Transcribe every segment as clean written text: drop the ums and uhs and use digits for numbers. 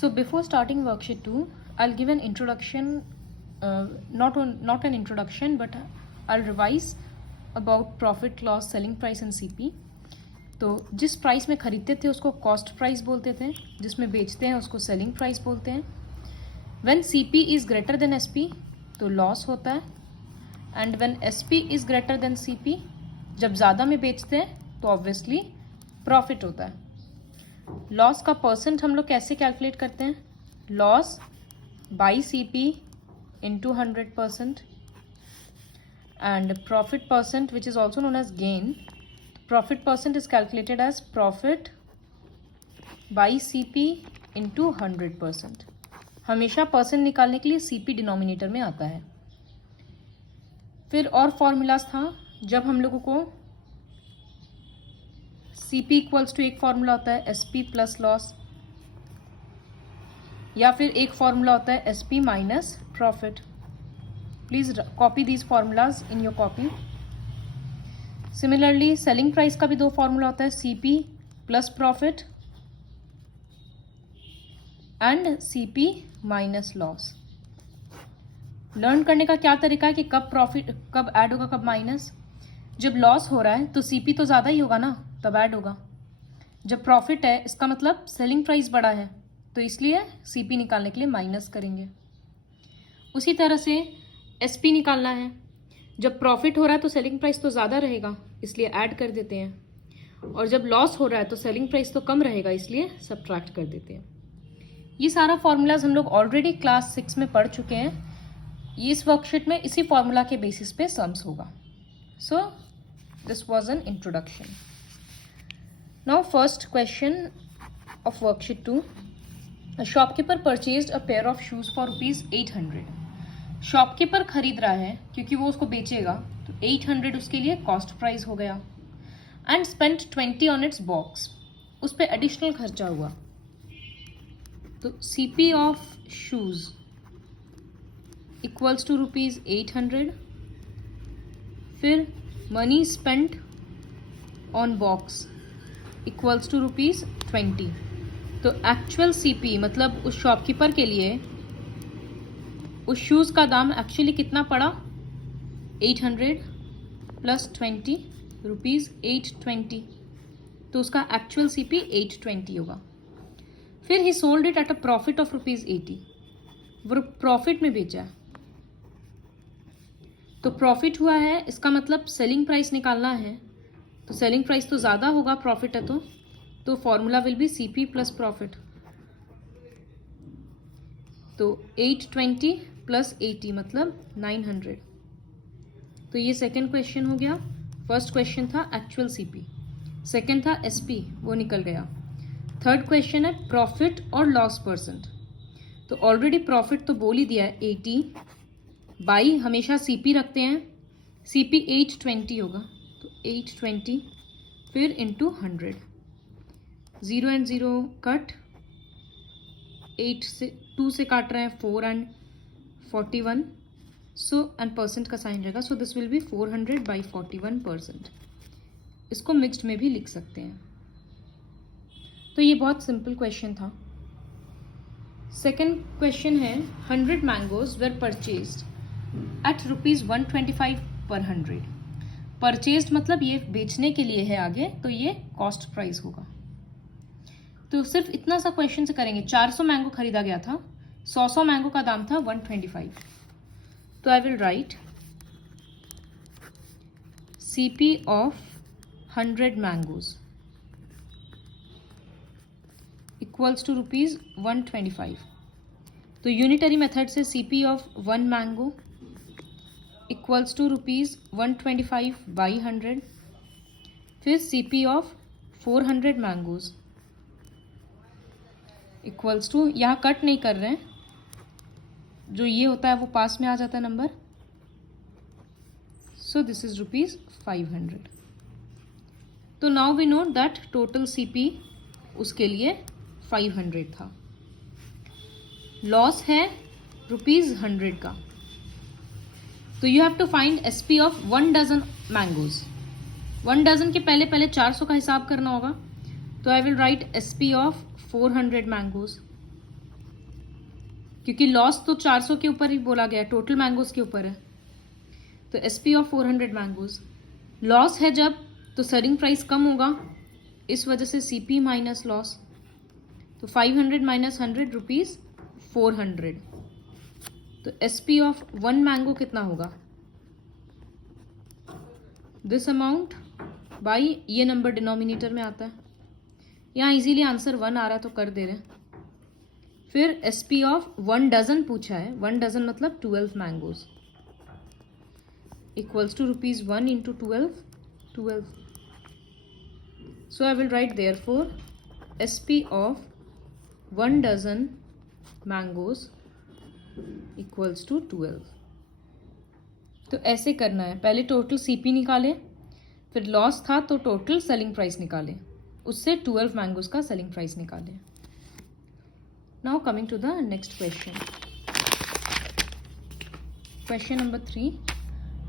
So before starting worksheet 2, I'll give an introduction, not an introduction, but I'll revise about profit, loss, selling price and CP. तो जिस price में ख़रीदते थे उसको cost price बोलते थे, जिसमें बेचते हैं उसको सेलिंग प्राइस बोलते हैं. When CP is greater than SP तो लॉस होता है, and when SP is greater than CP जब ज़्यादा में बेचते हैं तो ऑब्वियसली प्रॉफिट होता है. लॉस का परसेंट हम लोग कैसे कैलकुलेट करते हैं? Loss by CP into 100% and profit percent which is also known as gain. Profit percent is calculated as profit by CP into 100%. हमेशा परसेंट निकालने के लिए CP डिनोमिनेटर में आता है. फिर और फॉर्मूलाज था जब हम लोगों को CP इक्वल्स टू एक फॉर्मूला होता है SP प्लस लॉस, या फिर एक फॉर्मूला होता है SP minus profit. Please copy these formulas in your copy. Similarly selling price का भी दो फॉर्मूला होता है CP plus profit and CP minus loss. Learn करने का क्या तरीका है कि कब प्रॉफिट कब ऐड होगा कब माइनस. जब लॉस हो रहा है तो CP तो ज़्यादा ही होगा ना, तब ऐड होगा. जब प्रॉफिट है इसका मतलब सेलिंग प्राइस बड़ा है तो इसलिए CP निकालने के लिए माइनस करेंगे. उसी तरह से SP निकालना है. जब प्रॉफिट हो रहा है तो सेलिंग प्राइस तो ज़्यादा रहेगा इसलिए ऐड कर देते हैं, और जब लॉस हो रहा है तो सेलिंग प्राइस तो कम रहेगा इसलिए सब्ट्रैक्ट कर देते हैं. ये सारा फॉर्मूलाज हम लोग ऑलरेडी क्लास 6 में पढ़ चुके हैं. ये इस वर्कशीट में इसी फॉर्मूला के बेसिस पे सम्स होगा. So this was an introduction. Now first question of worksheet 2. A shopkeeper purchased a pair of shoes for ₹800. Shopkeeper खरीद रहा है क्योंकि वो उसको बेचेगा, तो 800 उसके लिए कॉस्ट प्राइस हो गया. And spent 20 on its box. उस पर एडिशनल खर्चा हुआ. तो CP of shoes equals to ₹800. फिर money spent on box equals to ₹20. तो एक्चुअल CP मतलब उस शॉपकीपर के लिए उस शूज़ का दाम एक्चुअली कितना पड़ा? 800 प्लस 20 ₹820. तो उसका एक्चुअल CP 820 होगा. फिर ही sold it at a profit of ₹80. वो प्रॉफिट में बेचा. तो प्रॉफिट हुआ है इसका मतलब सेलिंग प्राइस निकालना है, तो सेलिंग प्राइस तो ज़्यादा होगा प्रॉफिट है तो formula will be CP plus profit. तो 820 प्लस 80 मतलब 900. तो ये सेकंड क्वेश्चन हो गया. फर्स्ट क्वेश्चन था एक्चुअल CP, सेकंड था SP, वो निकल गया. थर्ड क्वेश्चन है प्रॉफिट और लॉस परसेंट. तो ऑलरेडी प्रॉफिट तो बोल ही दिया है 80 बाई हमेशा CP रखते हैं, CP 820 होगा तो 820 फिर इंटू 100. 0 एंड 0 कट, 8 से 2 से काट रहे हैं 4 एंड 41. सो एंड परसेंट का साइन रहेगा. So this will be 400 by 41%. इसको मिक्स्ड में भी लिख सकते हैं. तो ये बहुत सिंपल क्वेश्चन था. सेकेंड क्वेश्चन है 100 मैंगोज वेर परचेज्ड एट ₹125 पर 100. परचेज्ड मतलब ये बेचने के लिए है आगे, तो ये कॉस्ट प्राइस होगा. तो सिर्फ इतना सा क्वेश्चन से करेंगे. 400 मैंगो खरीदा गया था, 100 मैंगो का दाम था 125. तो I will write CP of 100 mangoes equals to ₹125. तो यूनिटरी मेथड से CP of 1 mango equals to ₹125 by 100. फिर CP of 400 mangoes equals to, यहाँ कट नहीं कर रहे हैं, जो ये होता है वो पास में आ जाता है नंबर. So this is ₹500. तो now we know that total CP उसके लिए 500 था. लॉस है ₹100 का. तो you have to find SP of 1 dozen mangoes. 1 dozen के पहले 400 का हिसाब करना होगा. तो I will write SP of 400 mangoes. क्योंकि लॉस तो 400 के ऊपर ही बोला गया, टोटल मैंगोज के ऊपर है। तो एसपी ऑफ 400 मैंगोज, लॉस है जब तो सेलिंग प्राइस कम होगा, इस वजह से सीपी माइनस लॉस। तो 500 माइनस 100 रुपीज 400। तो एसपी ऑफ 1 मैंगो कितना होगा? दिस अमाउंट बाई ये नंबर डिनोमिनेटर में आता है। यहाँ इजीली आंसर 1 आ रहा है तो कर दे रहे हैं। फिर एसपी ऑफ 1 डजन पूछा है, 1 डजन मतलब 12 mangoes equals to rupees 1 into 12। So I will write therefore SP of 1 dozen mangoes equals to 12। तो ऐसे करना है, पहले टोटल सीपी निकाले, फिर लॉस था तो टोटल सेलिंग प्राइस निकाले, उससे 12 मैंगोज का सेलिंग प्राइस निकाले। Now coming to the next question. Question number 3,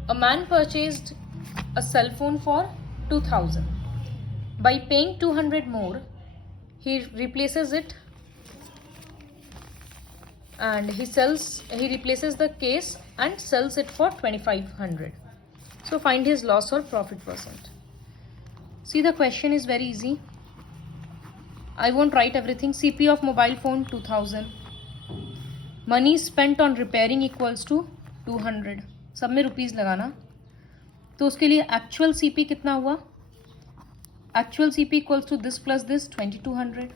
a man purchased a cell phone for 2000 by paying 200 more he replaces it and he replaces the case and sells it for 2500. So find his loss or profit percent. See, the question is very easy. I won't write everything. CP of mobile phone 2000, money spent on repairing equals to 200, सब में rupees लगाना। तो उसके लिए actual CP कितना हुआ? Actual CP equals to this plus this 2200।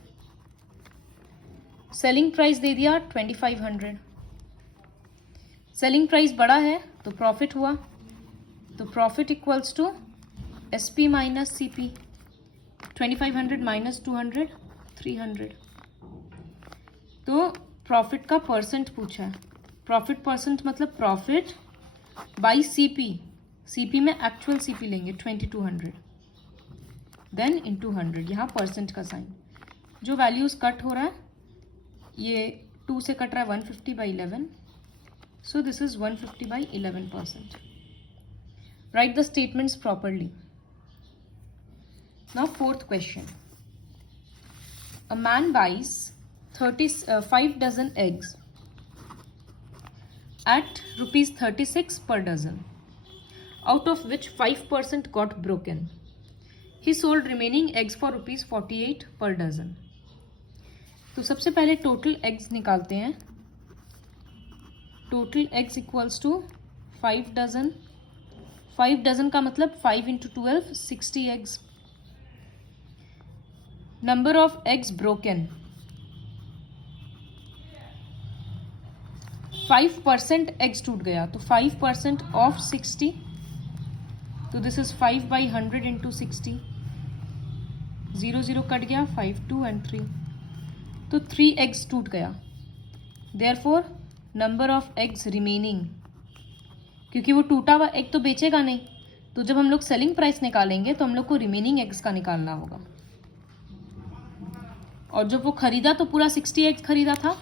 Selling price दे दिया 2500। सेलिंग प्राइस बड़ा है तो प्रॉफिट हुआ, तो profit equals to SP minus CP. 2500 minus 200 300। तो प्रॉफिट का परसेंट पूछा है। प्रॉफिट परसेंट मतलब प्रॉफिट बाई सीपी। सीपी में एक्चुअल सीपी लेंगे 2200 देन इंटू 100, यहाँ परसेंट का साइन। जो वैल्यूज कट हो रहा है ये 2 से कट रहा है 150/11, so this is 150/11%. Write the statements properly. Now fourth question. A man buys 5 dozen eggs at rupees 36 per dozen, out of which 5% got broken. He sold remaining eggs for rupees 48 per dozen. तो सबसे पहले total eggs निकालते हैं। Total eggs equals to 5 dozen. 5 dozen का मतलब 5 into 12 60 eggs. Number of eggs broken 5% eggs टूट गया, तो 5% ऑफ 60, तो दिस इज 5/100 इंटू 60। 0 0 कट गया, 5 2 and 3, तो 3 एग्स टूट गया। Therefore number of eggs remaining, क्योंकि वो टूटा हुआ एग तो बेचेगा नहीं, तो जब हम लोग सेलिंग प्राइस निकालेंगे तो हम लोग को रिमेनिंग एग्स का निकालना होगा। और जब वो खरीदा तो पूरा 60 एग्स खरीदा था,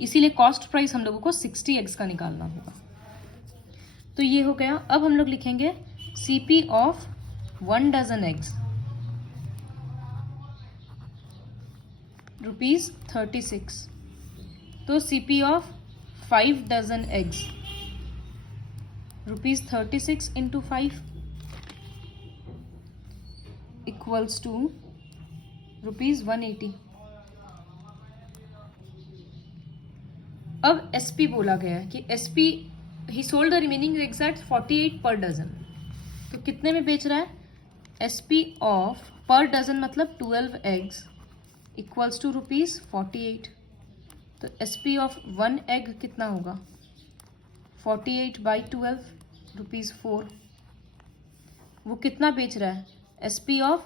इसीलिए कॉस्ट प्राइस हम लोगों को 60 एग्स का निकालना होगा। तो ये हो गया। अब हम लोग लिखेंगे CP of 1 dozen eggs rupees 36। तो CP of 5 dozen eggs rupees 36 into 5 equals to rupees 180। अब एसपी बोला गया है कि SP he sold the remaining eggs at 48 per dozen. तो कितने में बेच रहा है? एसपी ऑफ पर डजन मतलब 12 एग्स इक्वल्स टू रुपीज 48। तो एसपी ऑफ 1 एग कितना होगा? 48/12 रुपीज 4। वो कितना बेच रहा है? एसपी ऑफ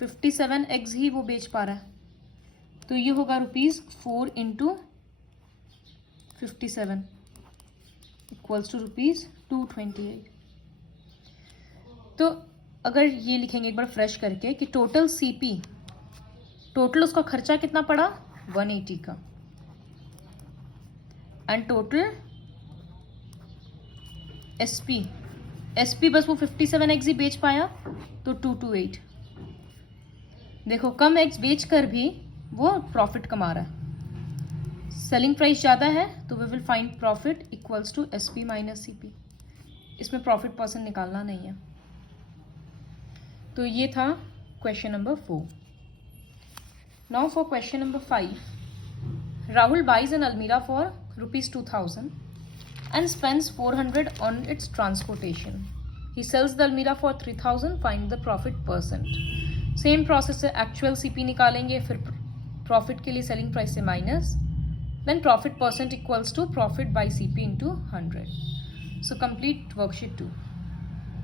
57 एग्स ही वो बेच पा रहा है, तो ये होगा rupees 4 into 57 equals to rupees 228। तो अगर ये लिखेंगे एक बार फ्रेश करके कि टोटल सीपी, टोटल उसका खर्चा कितना पड़ा? 180 का, एंड टोटल एसपी, एसपी बस वो 57 एग्स ही बेच पाया, तो 228। देखो कम एग्स बेच कर भी वो प्रॉफिट कमा रहा है। सेलिंग प्राइस ज़्यादा है तो we will find profit equals to SP minus CP। इसमें प्रॉफिट परसेंट निकालना नहीं है। तो ये था question number 4। Now for question number 5, Rahul buys an almirah for ₹2000 and spends 400 on its transportation. He sells the almirah for 3000. Find the profit percent. Same process है, actual CP निकालेंगे, फिर प्रॉफिट के लिए सेलिंग प्राइस से minus, then profit percent equals to profit by CP into 100. So complete worksheet 2.